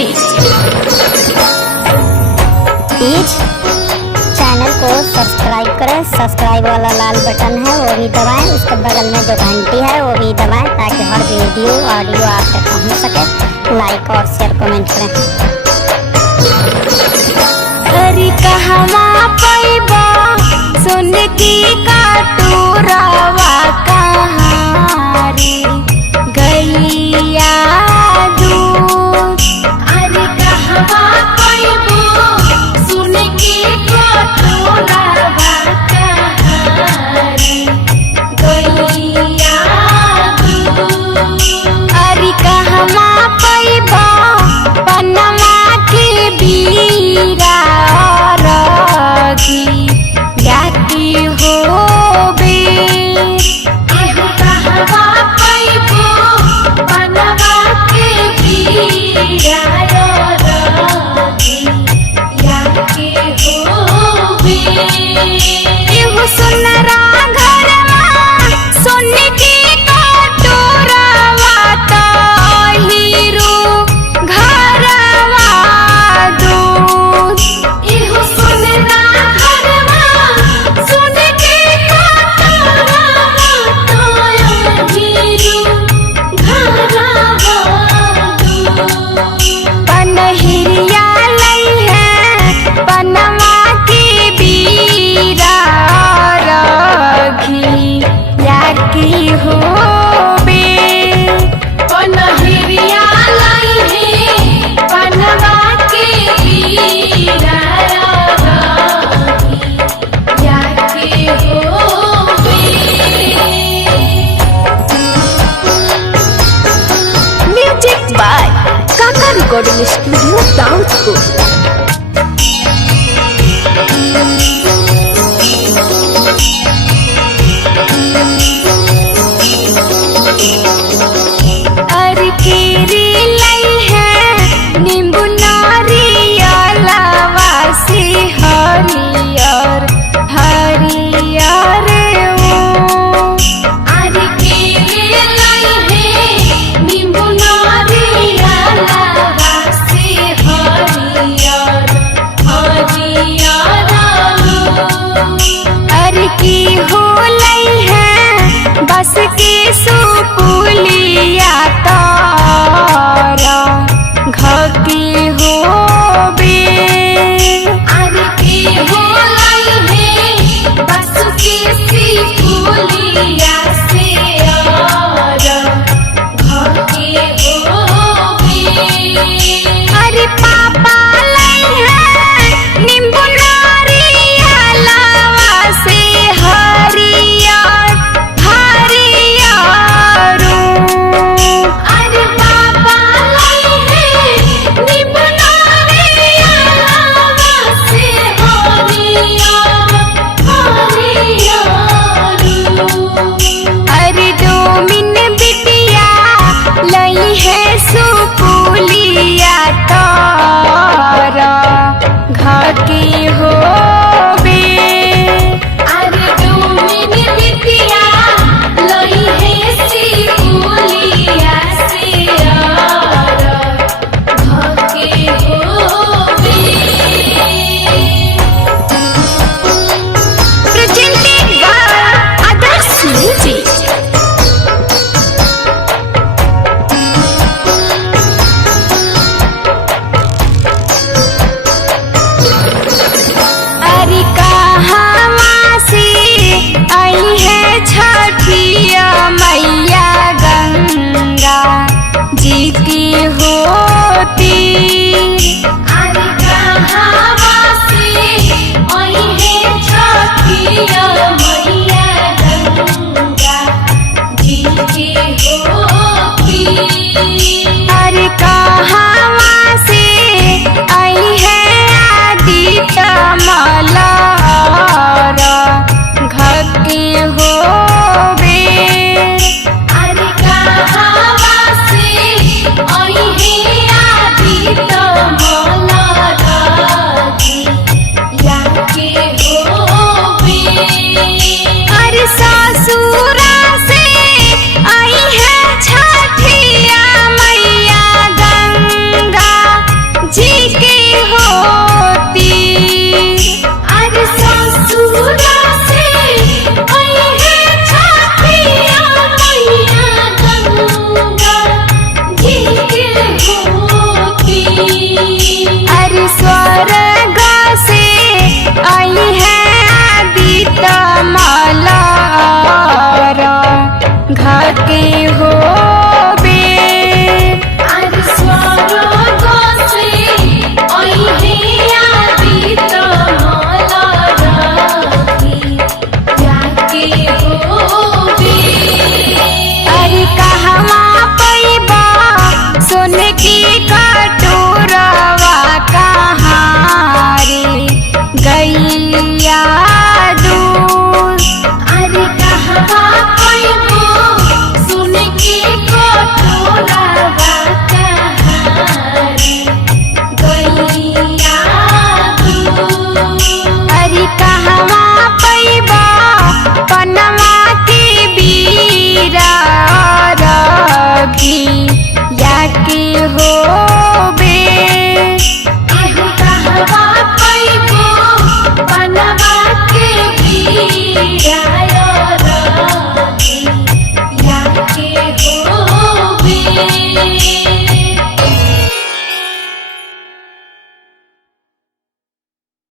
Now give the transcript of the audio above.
Music. Please channel को subscribe करें, subscribe वाला लाल बटन है वो भी दबाएं, उसके बगल में जो घंटी है वो भी दबाएं ताकि हर वीडियो ऑडियो आप तक पहुंच सके। लाइक और शेयर कमेंट करें। हरी कहवा पैबा सुन की काटूरावा कहारी गैया दूध। हरी कहवा पैबा सुन की काटूरावा कहारी गैया दूध। हरी कहवा पैबा पनमा के बीरा रगी याकी होबे। एहु कहवा पैबो पनमा के बीरा रगी याकी होबे। एहु सुनरा घरवा सुन के कटोरवा तो हीरो घरवा दूध। एहु सुनरा घरवा सुन के कटोरवा तो हीरो घरवा दूध। पनहिरिया लई है पनमा के बीरा रखी याकी होबे। पनहिरिया लई है पनमा के बीरा रखी याकी होबे। म्यूजिक बाय काका रिकॉर्डिंग स्टूडियो दाउदपुर।